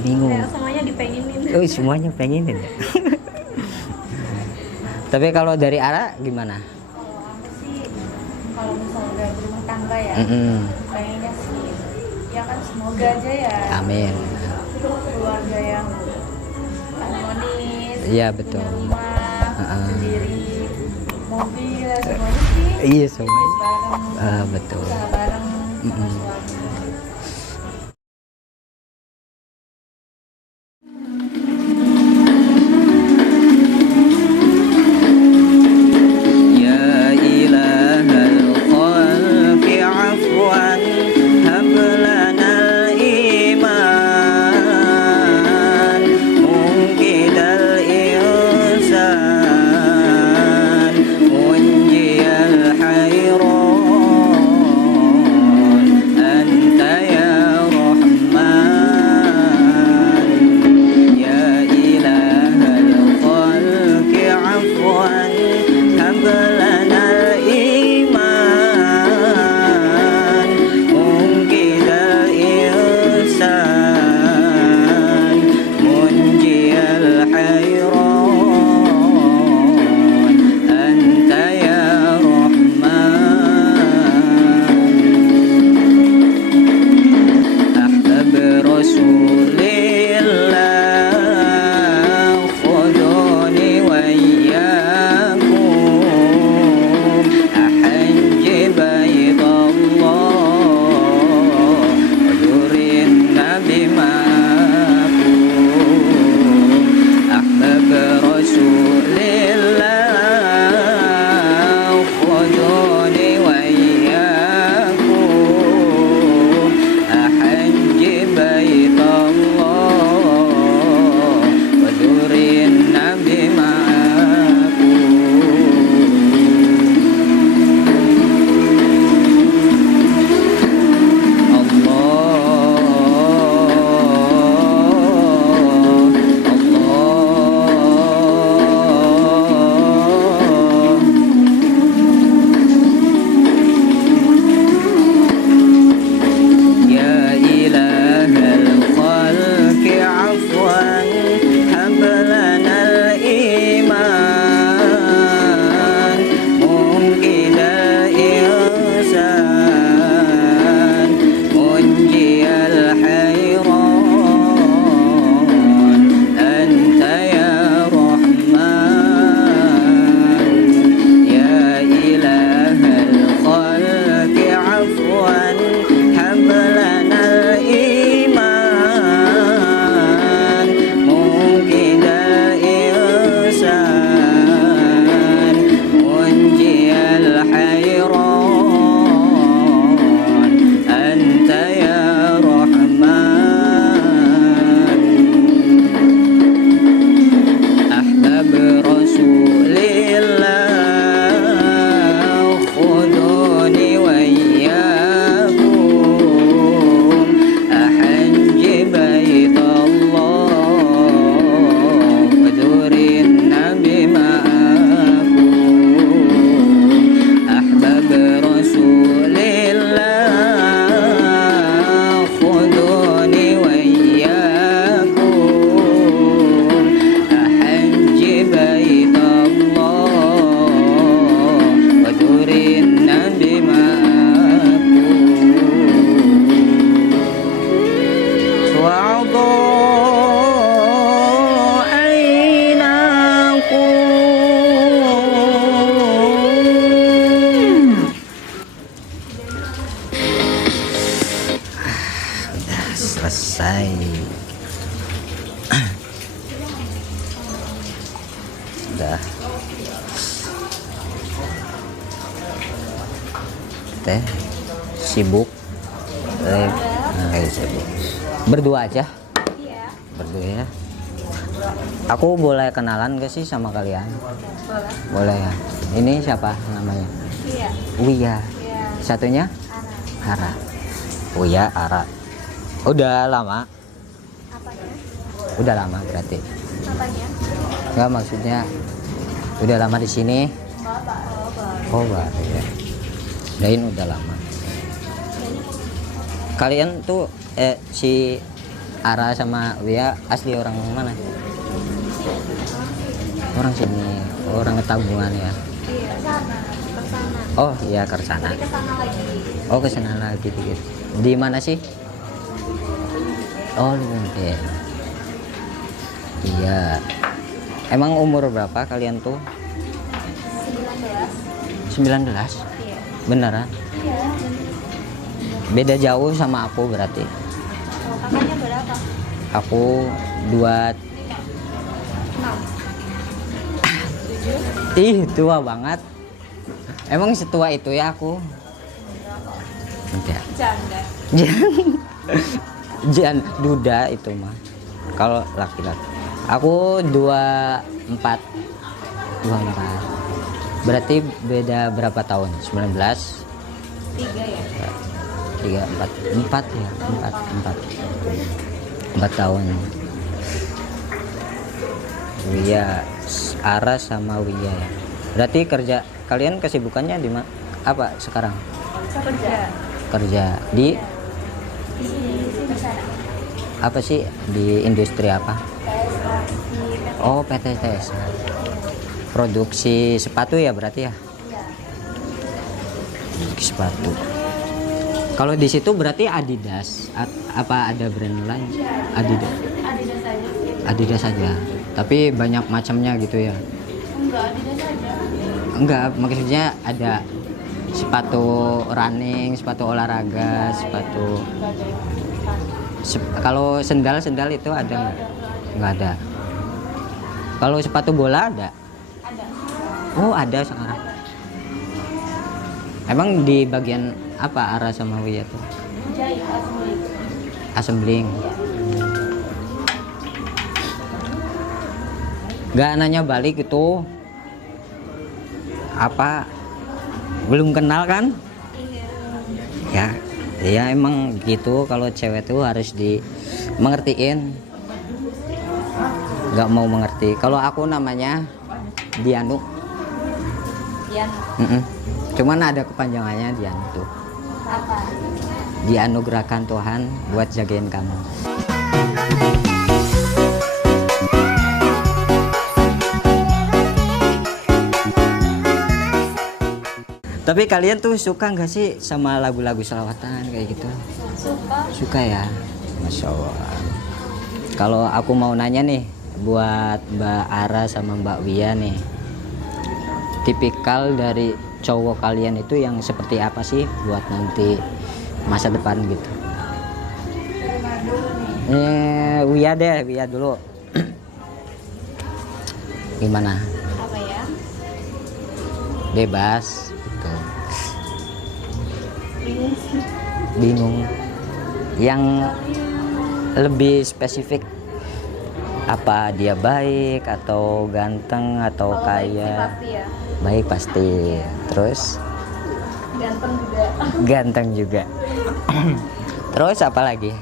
Bingung. Kayak semuanya dipengenin. Oh, semuanya pengenin ya. Tapi kalau dari Ara gimana? Kalau aku sih, kalau misalnya udah berumah tangga ya, pengennya sih, ya kan semoga aja ya. Amin. Keluarga yang harmonis, Iya betul. punya rumah sendiri, mobil, semuanya sih. Iya semuanya. Bareng, Betul. usaha bareng sama suami. Ya ilahal khalqi afwan hab lanal iman mungkidal ihsan munjiyal hayran anta ya rahman ya ilahal khalqi afwan hab lanal iman mungkidal ihsan munjiyal hayran anta ya rahman ahbab rasulillah khuduni wa iyyakum ahajji baitullah wadurin nabi ma'akum ahbab rasulillah khuduni wa iyyakum ahajji baitullah wadurin nabi ma'akum Ya ilahal khalqi afwan hab lanal iman mungkidal ihsan munjiyal hayran anta ya rahman ya ilahal khalqi afwan hab lanal iman mungkidal ihsan munjiyal hayran anta ya rahman ahbab rasulillah khuduni wa iyyakum ahajji baitullah wadurin nabi ma'akum ahbab rasulillah khuduni wa iyyakum ahajji baitullah wadurin nabi ma'akum wa'adhu ainakum. Udah selesai. Udah. Teh sibuk. Sibuk. Berdua aja. Iya, Berdua ya. Aku boleh kenalan gak sih sama kalian? boleh. Boleh ya. Ini siapa namanya? Iya, Wia. iya. Satunya Anak. Hara. Wia, Ara. Udah lama? Apanya? Udah lama berarti. Apanya? Enggak, maksudnya udah lama di sini. Bapak. Oh, baru ya. Lain udah lama. Kalian tuh si Ara sama Wia asli orang mana? Orang sini, orang Ketabungan ya. Iya, sana, ke sana. Oh iya Kersana. Tapi ke sana lagi. Oh ke sana lagi dikit. Di mana sih? Oh Lumute. Iya. Emang umur berapa kalian tuh? 19. 19? Iya. Beneran? Iya. Beda jauh sama aku berarti. Oh, kakaknya berapa? Aku 2. 6. 7. Ih tua banget. Emang setua itu ya aku? Enggak. Janda. Jan duda itu mah. Kalau laki-laki. Aku 24. 24. Berarti beda berapa tahun? 19? 3 ya? 3, 4 ya? 4 tahun. Wia, Ara sama Wia ya. Berarti kerja kalian kesibukannya di mana? Apa sekarang? Kerja. Kerja di Di sana. apa sih? Di industri apa? TSA. Di PT. Oh, PT TSA. Produksi sepatu ya berarti ya? Iya. Produksi sepatu. Kalau di situ berarti Adidas. Apa ada brand lain? Adidas. Adidas aja sih. Adidas saja. Tapi banyak macamnya gitu ya. Enggak, Adidas aja. Enggak, maksudnya ada sepatu running, sepatu olahraga, sepatu. Enggak ada yang sepatu. Kalau sendal itu ada nggak? Nggak ada. Kalau sepatu bola ada? Ada. Oh ada sekarang. Emang di bagian apa Ara sama Wia tuh? Jahit assembly. Assembling. Gak nanya balik itu apa? Belum kenal kan? Iya. Ya emang gitu, kalau cewek tuh harus di mengertiin. Gak mau mengerti. Kalau aku namanya Dianu. Yan. Cuman ada kepanjangannya Dianu tuh. Apa? Dianugerahkan Tuhan buat jagain kamu. Tapi kalian tuh suka nggak sih sama lagu-lagu selawatan kayak gitu? Suka. Suka ya? Masya Allah. Kalau aku mau nanya nih buat Mbak Ara sama Mbak Wia nih, tipikal dari cowok kalian itu yang seperti apa sih buat nanti masa depan gitu? Dari mana dulu nih? Wia deh, Wia dulu. Gimana? Apa ya? Bebas gitu. Bingung sih. Bingung. Yang lebih spesifik, apa dia baik atau ganteng atau Kalau baik sih kaya? pasti ya. Baik pasti. Terus Ganteng juga. ganteng juga. Terus apa lagi?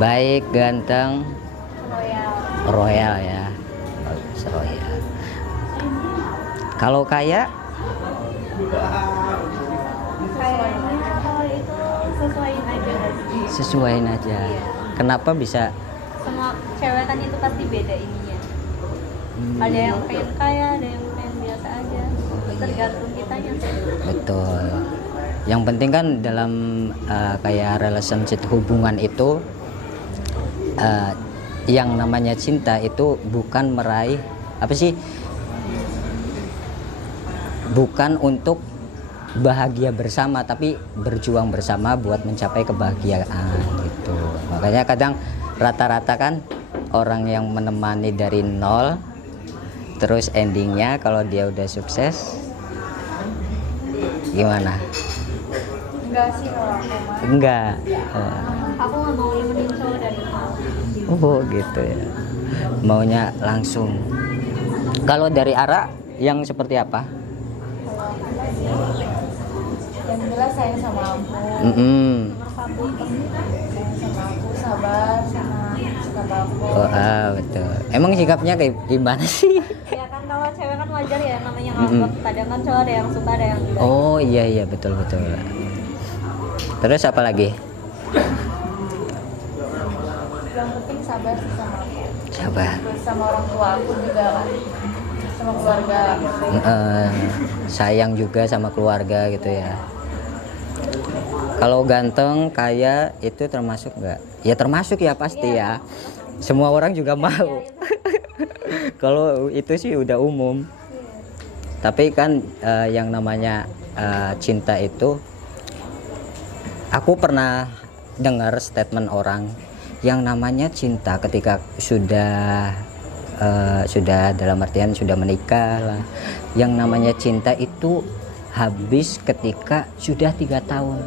Baik, ganteng, Royal. royal ya. Bagus, royal. Kalau kaya? Kayaknya kalau itu sesuaiin aja sih. Sesuaiin aja. Iya. Kenapa bisa? Semua cewek kan itu pasti beda ininya. Ada yang pengen kaya, ada yang pengen biasa aja. Tergantung kitanya sih. Betul. Yang penting kan dalam kayak relationship hubungan itu yang namanya cinta itu bukan meraih apa sih? Bukan untuk bahagia bersama, tapi berjuang bersama buat mencapai kebahagiaan gitu. Makanya kadang rata-rata kan orang yang menemani dari nol, terus endingnya kalau dia udah sukses gimana? Enggak sih kalau aku mah. Enggak. Aku nggak mau nemenin cowok dari nol. Oh gitu ya. Maunya langsung. Kalau dari Ara yang seperti apa? Kalau aku sih yang jelas sayang sama aku. Aku sayang sama aku, sabar sama sikap aku. Oh, betul. Emang sikapnya kayak gimana sih? Ya kan kalau cewek kan wajar ya namanya ngambek. Kadang kan cowok ada yang suka, ada yang enggak. Oh iya betul. Terus apa lagi? yang penting sabar sih sama aku, Sabar. terus sama orang tua aku juga kan, sama keluarga. Sayang juga sama keluarga gitu ya. Kalau ganteng, kaya itu termasuk nggak? Ya termasuk ya pasti ya. Semua orang juga mau. Kalau itu sih udah umum. Tapi kan yang namanya cinta itu, aku pernah dengar statement orang yang namanya cinta ketika sudah dalam artian sudah menikah lah. Yang namanya cinta itu habis ketika sudah 3 tahun.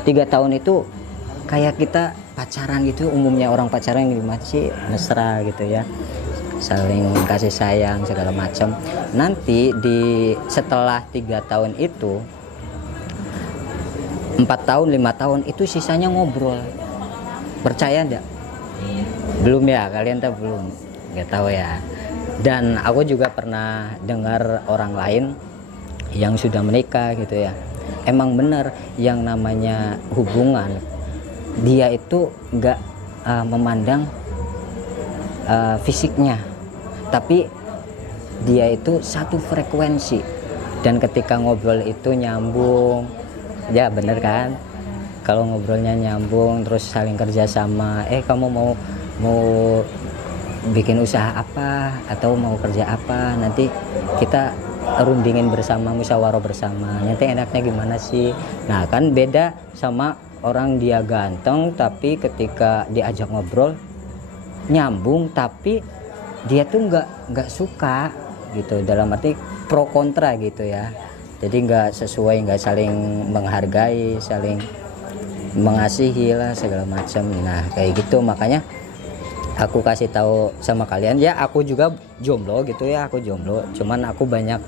3 tahun itu kayak kita pacaran gitu, umumnya orang pacaran gimana sih, mesra gitu ya, saling kasih sayang segala macam. Nanti setelah 3 tahun itu, 4 tahun 5 tahun itu sisanya ngobrol. Percaya enggak? Belum ya, kalian tahu belum? Nggak tahu ya. Dan aku juga pernah dengar orang lain yang sudah menikah gitu ya, emang benar yang namanya hubungan, dia itu nggak memandang fisiknya, tapi dia itu satu frekuensi, dan ketika ngobrol itu nyambung. Ya bener kan, kalau ngobrolnya nyambung terus saling kerja sama, kamu mau bikin usaha apa atau mau kerja apa, nanti kita rundingin bersama, musyawarah bersama, nanti enaknya gimana sih. Nah kan beda sama orang dia ganteng tapi ketika diajak ngobrol nyambung, tapi dia tuh nggak suka gitu, dalam arti pro kontra gitu ya. Jadi nggak sesuai, nggak saling menghargai, saling mengasihi lah segala macam. Nah kayak gitu, makanya aku kasih tahu sama kalian ya, aku juga jomblo gitu ya, aku jomblo, cuman aku banyak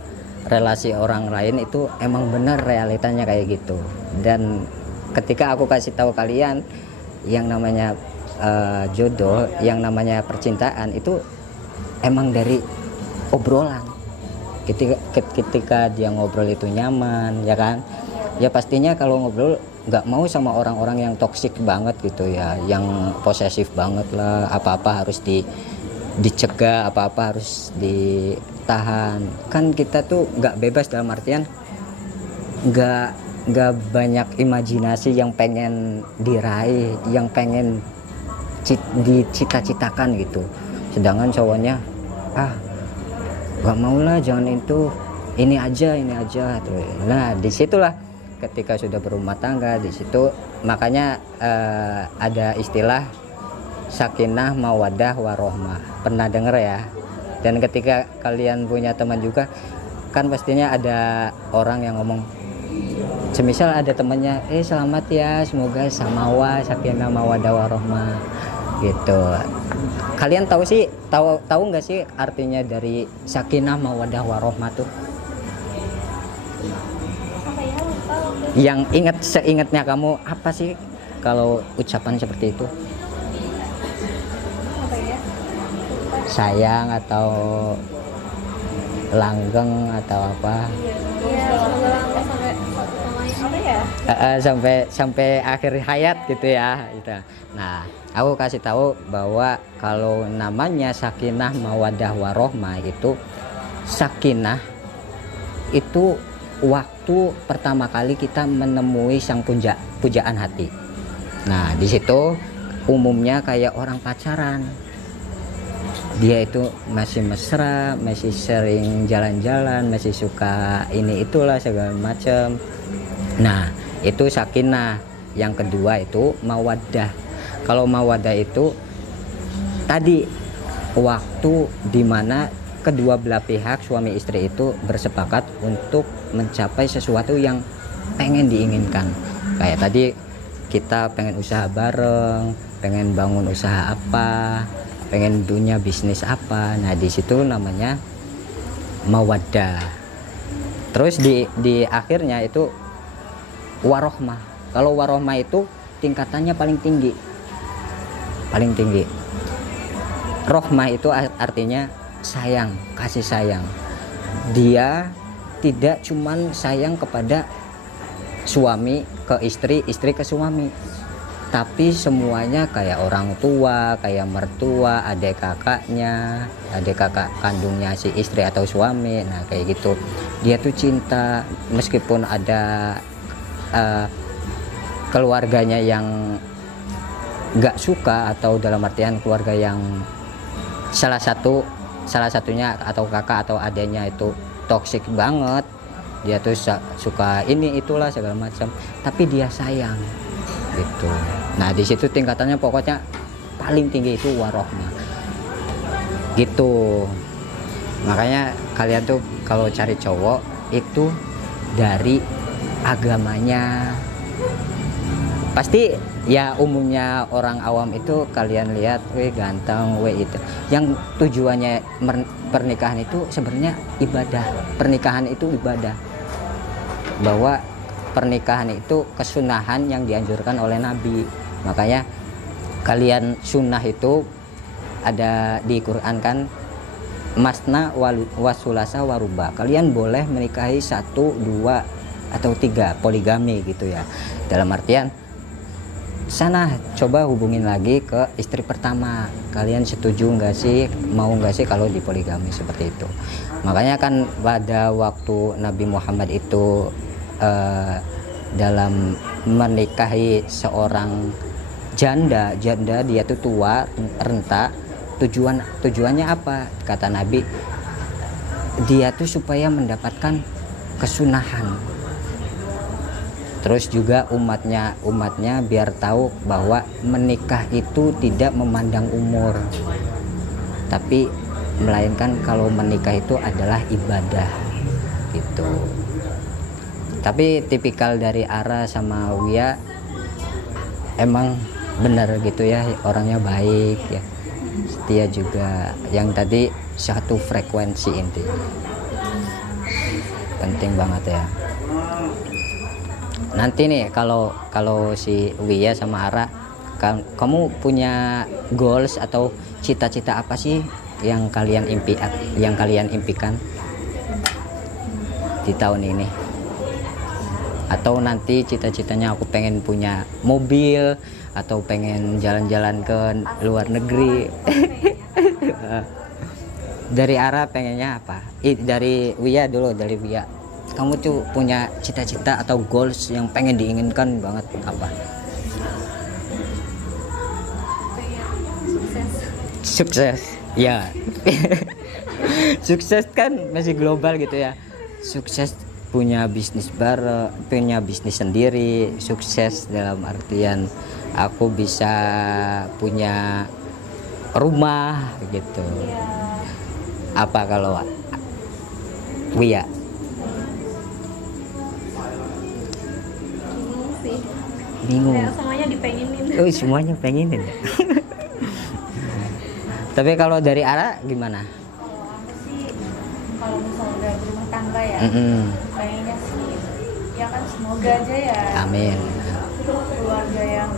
relasi orang lain itu emang bener realitanya kayak gitu. Dan ketika aku kasih tahu kalian yang namanya jodoh, yang namanya percintaan itu emang dari obrolan. Ketika dia ngobrol itu nyaman ya kan, ya pastinya kalau ngobrol nggak mau sama orang-orang yang toksik banget gitu ya, yang posesif banget lah, apa-apa harus dicegah, apa-apa harus ditahan. Kan kita tuh nggak bebas, dalam artian nggak banyak imajinasi yang pengen diraih, yang pengen dicita-citakan gitu. Sedangkan cowoknya nggak mau lah, jangan itu, ini aja tuh. Nah disitulah ketika sudah berumah tangga, di situ makanya ada istilah sakinah mawaddah warohmah, pernah denger ya. Dan ketika kalian punya teman juga kan pastinya ada orang yang ngomong, semisal ada temannya, selamat ya, semoga samawa sakinah mawaddah warohmah gitu. Kalian tahu nggak sih artinya dari sakinah mawaddah warohmah tuh? Yang seingatnya kamu apa sih kalau ucapan seperti itu? Apa ya? Sayang atau langgeng atau apa? Iya, sampai apa ya? Sampai akhir hayat gitu ya gitu. Nah aku kasih tahu bahwa kalau namanya sakinah mawaddah warohmah itu, sakinah itu waktu pertama kali kita menemui sang pujaan hati. Nah di situ umumnya kayak orang pacaran, dia itu masih mesra, masih sering jalan-jalan, masih suka ini itulah segala macam. Nah itu sakinah. Yang kedua itu mawaddah. Kalau mawaddah itu tadi waktu dimana kedua belah pihak suami istri itu bersepakat untuk mencapai sesuatu yang pengen diinginkan. Kayak tadi kita pengen usaha bareng, pengen bangun usaha apa, pengen dunia bisnis apa. Nah di situ namanya mawaddah. Terus di akhirnya itu warohmah. Kalau warohmah itu tingkatannya paling tinggi. Rohmah itu artinya sayang, kasih sayang. Dia tidak cuman sayang kepada suami ke istri, istri ke suami, tapi semuanya kayak orang tua, kayak mertua, adik kakaknya, adik kakak kandungnya si istri atau suami. Nah kayak gitu, dia tuh cinta meskipun ada keluarganya yang nggak suka, atau dalam artian keluarga yang salah satunya atau kakak atau adiknya itu toksik banget, dia tuh suka ini itulah segala macam, tapi dia sayang gitu. Nah di situ tingkatannya pokoknya paling tinggi itu warohmah gitu. Makanya kalian tuh kalau cari cowok itu dari agamanya. Pasti ya umumnya orang awam itu kalian lihat, weh ganteng, weh itu. Yang tujuannya pernikahan itu sebenarnya ibadah. Pernikahan itu ibadah. Bahwa pernikahan itu kesunahan yang dianjurkan oleh Nabi. Makanya kalian sunnah itu ada di Quran kan, masna wasulasa waruba. Kalian boleh menikahi 1, 2 atau 3, poligami gitu ya. Dalam artian sana coba hubungin lagi ke istri pertama, kalian setuju nggak sih, mau nggak sih kalau di poligami seperti itu. Makanya kan pada waktu Nabi Muhammad itu dalam menikahi seorang janda dia tuh tua renta, tujuannya apa kata Nabi, dia tuh supaya mendapatkan kesunahan. Terus juga umatnya biar tahu bahwa menikah itu tidak memandang umur, tapi melainkan kalau menikah itu adalah ibadah gitu. Tapi tipikal dari Ara sama Wia emang benar gitu ya, orangnya baik ya, setia juga. Yang tadi satu frekuensi intinya penting banget ya. Nanti nih kalau si Wia sama Ara, kamu punya goals atau cita-cita apa sih yang kalian impikan di tahun ini? Atau nanti cita-citanya aku pengen punya mobil atau pengen jalan-jalan ke luar negeri. Dari Ara pengennya apa? Dari Wia dulu, dari Wia. Kamu tuh punya cita-cita atau goals yang pengen diinginkan banget apa? Sukses. Ya. Sukses kan masih global gitu ya. Sukses punya bisnis punya bisnis sendiri, sukses dalam artian aku bisa punya rumah gitu. Apa kalau Wia? Bingung sih. Bingung. Kayak semuanya dipengenin. Oh, semuanya pengenin. Tapi kalau dari Ara gimana? Kalau aku sih, kalau misalnya udah berumah tangga ya, pengennya sih, ya kan semoga aja ya. Amin. Keluarga yang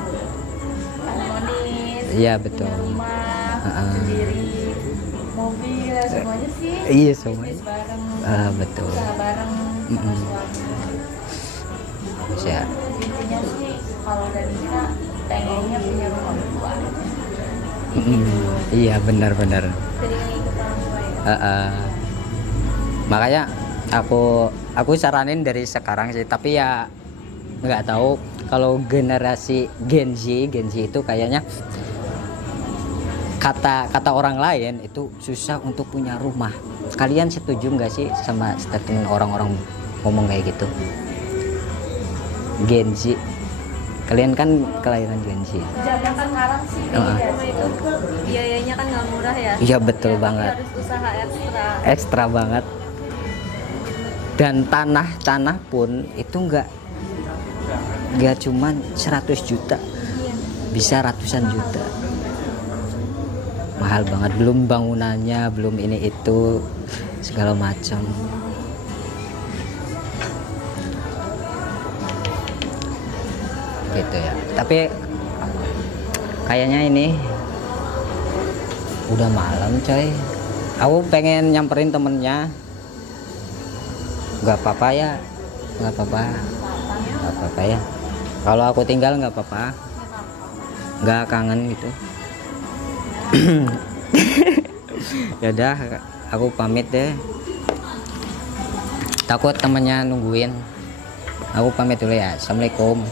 harmonis, Iya betul. punya rumah sendiri, mobil, semuanya sih. Iya semuanya. Bisnis bareng, Betul. usaha bareng sama suami. Ya. Intinya sih kalau udah nikah pengennya punya rumah berdua. Iya benar-benar. Sering ikut orang tua ya. Makanya aku saranin dari sekarang sih, tapi ya nggak tahu kalau generasi Gen Z itu kayaknya kata orang lain itu susah untuk punya rumah. Kalian setuju nggak sih sama statement orang-orang ngomong kayak gitu? Gen Z, kalian kan kelahiran Gen Z. Zaman sekarang sih itu biayanya kan nggak murah ya. Iya betul Ya, banget. harus usaha ekstra. Ekstra banget. Dan tanah pun itu nggak cuman 100 juta, bisa ratusan juta. Mahal banget, belum bangunannya, belum ini itu segala macam. Gitu ya. Tapi kayaknya ini udah malam coy. Aku pengen nyamperin temennya. Nggak apa-apa ya, nggak apa-apa ya. Kalau aku tinggal nggak apa-apa. nggak kangen gitu. Ya udah, aku pamit deh, takut temennya nungguin. Aku pamit dulu ya, assalamualaikum.